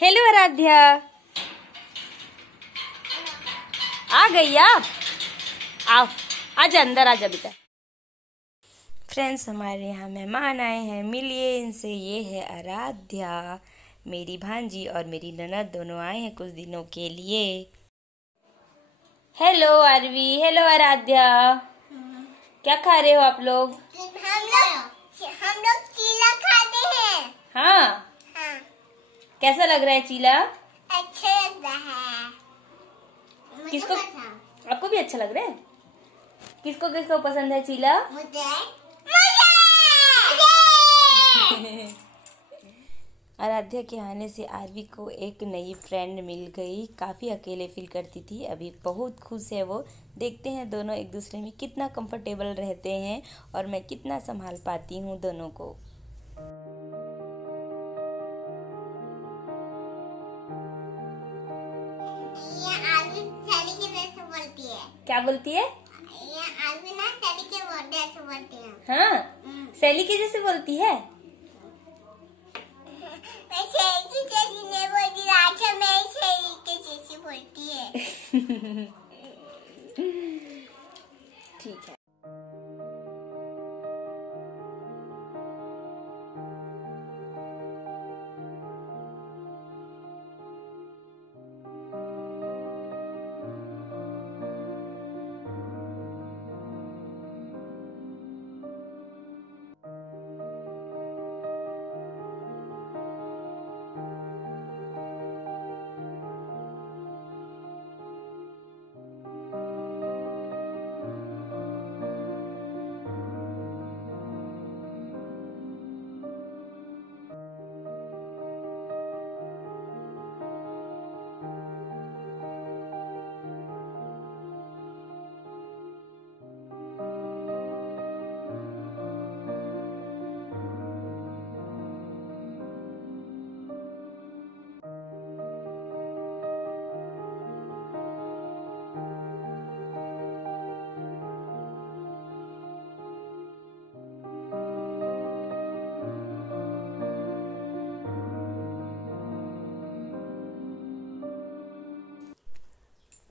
Hello Aaradhya, आ गई आप? आओ, आजा अंदर, आजा बेटा। फ्रेंड्स, हमारे यहाँ मेहमान आए हैं, मिलिए इनसे। ये है आराध्या, मेरी भांजी और मेरी ननद, दोनों आए हैं कुछ दिनों के लिए। Hello Aarvi, hello Aaradhya. क्या खा रहे हो आप लोग? हम लोग चीला खाते हैं। हाँ, कैसा लग रहा है चीला? अच्छा लग रहा है। किसको? आपको भी अच्छा लग रहा है? किसको किसको पसंद है चीला? मुझे आराध्या के आने से आरवी को एक नई फ्रेंड मिल गई। काफ़ी अकेले फील करती थी, अभी बहुत खुश है वो। देखते हैं दोनों एक दूसरे में कितना कंफर्टेबल रहते हैं और मैं कितना संभाल पाती हूँ दोनों को। क्या बोलती है? आरवी ना सैली के बर्थडे ऐसे बोलती है। हाँ, सैली के जैसे बोलती है। मैं सैली की जैसी नहीं बोलती, राजा मैं सैली के जैसी बोलती है। ठीक है।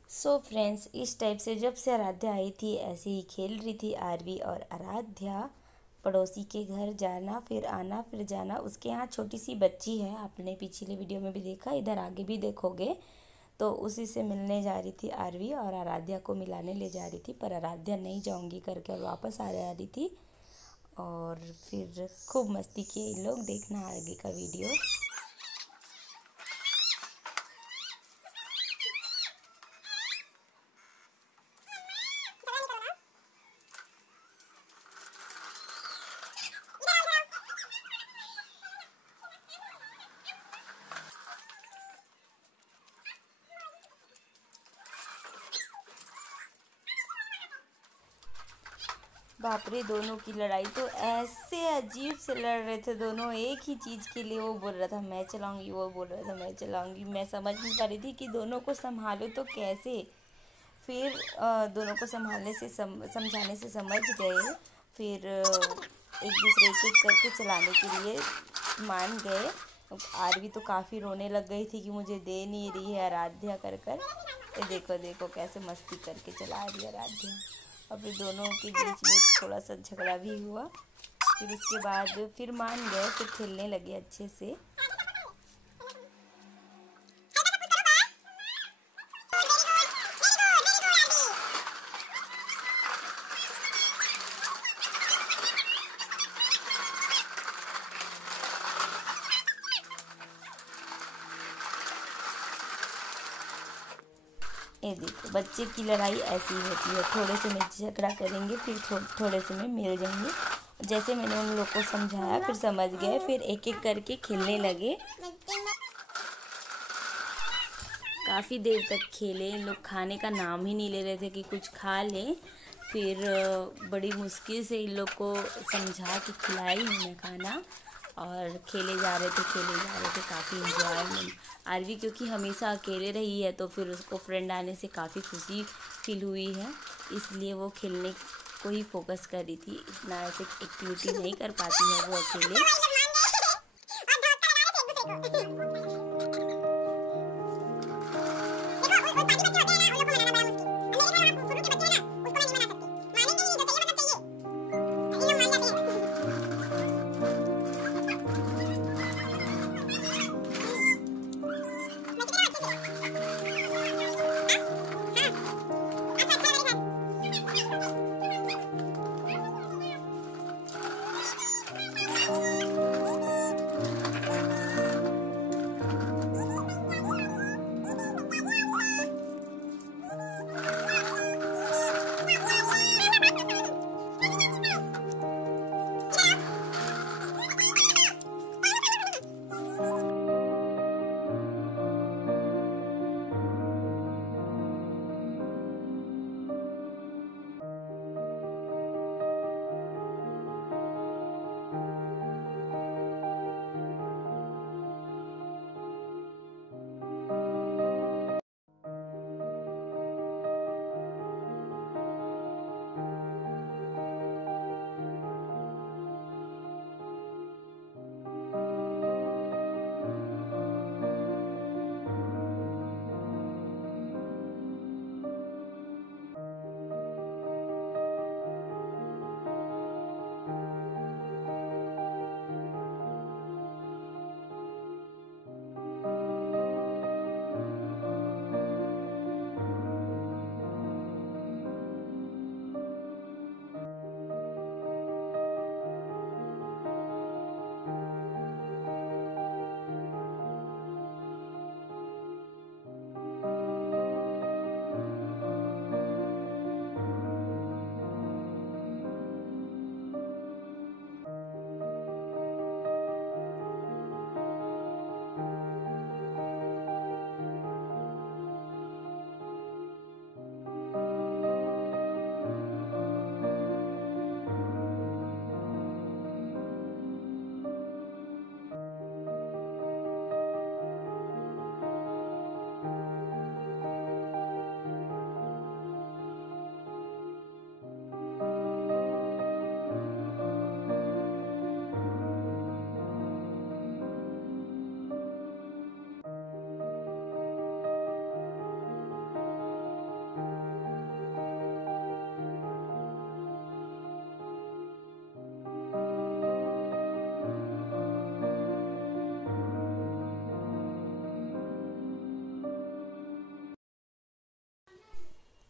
सो फ्रेंड्स, इस टाइप से जब से आराध्या आई थी ऐसे ही खेल रही थी आरवी और आराध्या। पड़ोसी के घर जाना फिर आना फिर जाना। उसके यहाँ छोटी सी बच्ची है, आपने पिछले वीडियो में भी देखा, इधर आगे भी देखोगे। तो उसी से मिलने जा रही थी आरवी और आराध्या को मिलाने ले जा रही थी, पर आराध्या नहीं जाऊंगी करके और वापस आ रही थी। और फिर खूब मस्ती किए इन लोग। देखना आगे का वीडियो। बाप रे, दोनों की लड़ाई तो ऐसे अजीब से लड़ रहे थे दोनों, एक ही चीज़ के लिए। वो बोल रहा था मैं चलाऊंगी, वो बोल रहा था मैं चलाऊंगी। मैं समझ नहीं पा रही थी कि दोनों को संभालो तो कैसे। फिर दोनों को संभालने से समझाने से समझ गए। फिर एक दूसरे को करके चलाने के लिए मान गए। आरवी तो काफ़ी रोने लग गई थी कि मुझे दे नहीं रही है आराध्या कर कर। ये देखो देखो कैसे मस्ती करके चला रही है आराध्या। और फिर दोनों के बीच में थोड़ा सा झगड़ा भी हुआ। फिर उसके बाद फिर मान गए, फिर खेलने लगे अच्छे से। ये देखो, बच्चे की लड़ाई ऐसी होती है, थोड़े से में झगड़ा करेंगे फिर थोड़े से में मिल जाएंगे। जैसे मैंने उन लोग को समझाया फिर समझ गए, फिर एक एक करके खेलने लगे। काफ़ी देर तक खेले। इन लोग खाने का नाम ही नहीं ले रहे थे कि कुछ खा लें। फिर बड़ी मुश्किल से इन लोग को समझा के खिलाई हमने खाना। और खेले जा रहे थे काफ़ी इंजॉयमेंट। आरवी क्योंकि हमेशा अकेले रही है तो फिर उसको फ्रेंड आने से काफ़ी खुशी फील हुई है, इसलिए वो खेलने को ही फोकस कर रही थी। इतना ऐसे एक्टिविटी नहीं कर पाती है वो अकेले।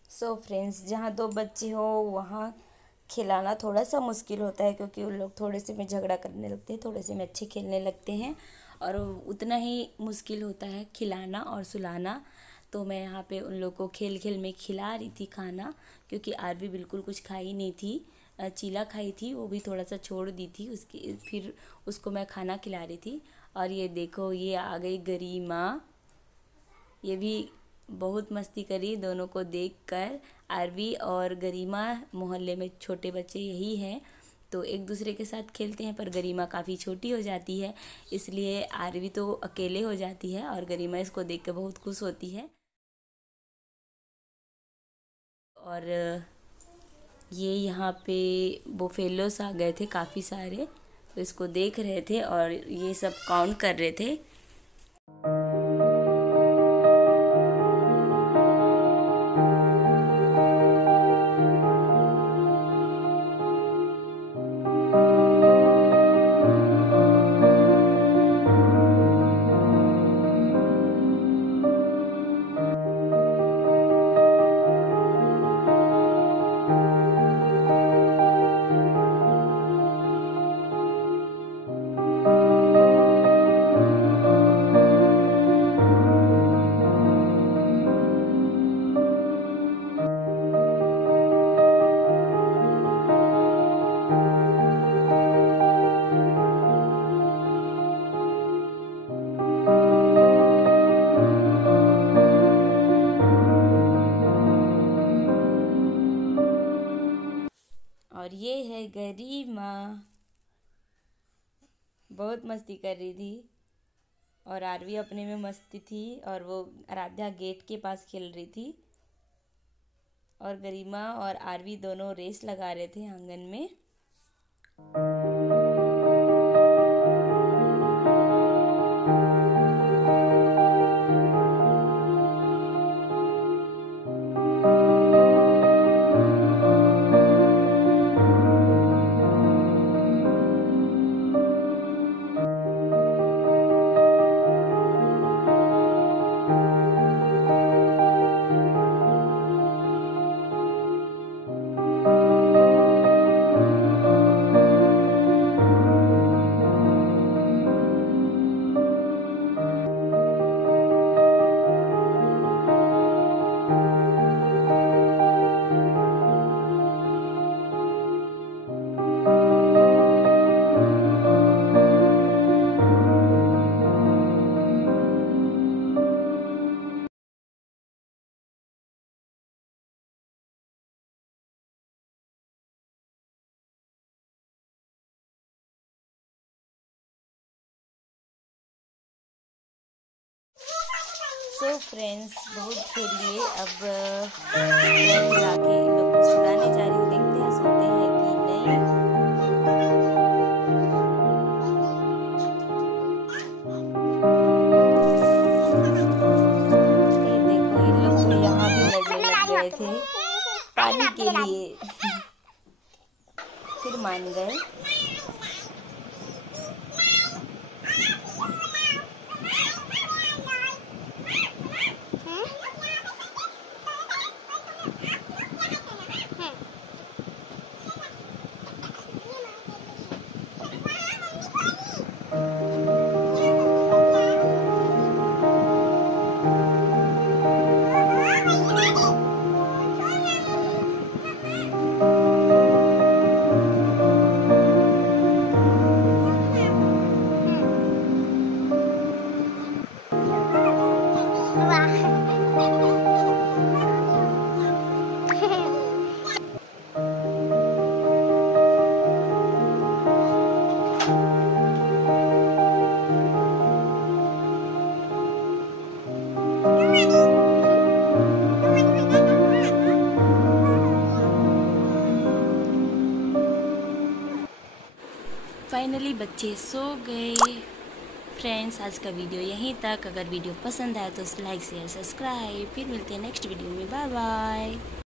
सो फ्रेंड्स, जहाँ दो बच्चे हो वहाँ खिलाना थोड़ा सा मुश्किल होता है, क्योंकि उन लोग थोड़े से में झगड़ा करने लगते हैं, थोड़े से में अच्छे खेलने लगते हैं, और उतना ही मुश्किल होता है खिलाना और सुलाना। तो मैं यहाँ पे उन लोग को खेल खेल में खिला रही थी खाना, क्योंकि आरवी बिल्कुल कुछ खाई नहीं थी। चीला खाई थी, वो भी थोड़ा सा छोड़ दी थी, उसकी फिर उसको मैं खाना खिला रही थी। और ये देखो, ये आ गई गरिमा, ये भी बहुत मस्ती करी दोनों को देखकर। आरवी और गरिमा मोहल्ले में छोटे बच्चे यही हैं, तो एक दूसरे के साथ खेलते हैं, पर गरिमा काफ़ी छोटी हो जाती है, इसलिए आरवी तो अकेले हो जाती है और गरिमा इसको देख कर बहुत खुश होती है। और ये यहाँ पे बोफेलोस आ गए थे काफ़ी सारे, तो इसको देख रहे थे और ये सब काउंट कर रहे थे। और ये है गरिमा, बहुत मस्ती कर रही थी, और आरवी अपने में मस्ती थी, और वो आराध्या गेट के पास खेल रही थी, और गरिमा और आरवी दोनों रेस लगा रहे थे आंगन में। सो फ्रेंड्स बहुत खेल लिए, अब जाके इन लोग को सुलाने जा रही हूँ। देखते हैं सोते हैं कि नहीं। ये देखो इन लोग तो यहाँ भी लड़ने लग गए थे पानी के लिए। फिर मान गए। फाइनली बच्चे सो गए। फ्रेंड्स आज का वीडियो यहीं तक। अगर वीडियो पसंद आया तो लाइक शेयर सब्सक्राइब। फिर मिलते हैं नेक्स्ट वीडियो में। Bye bye.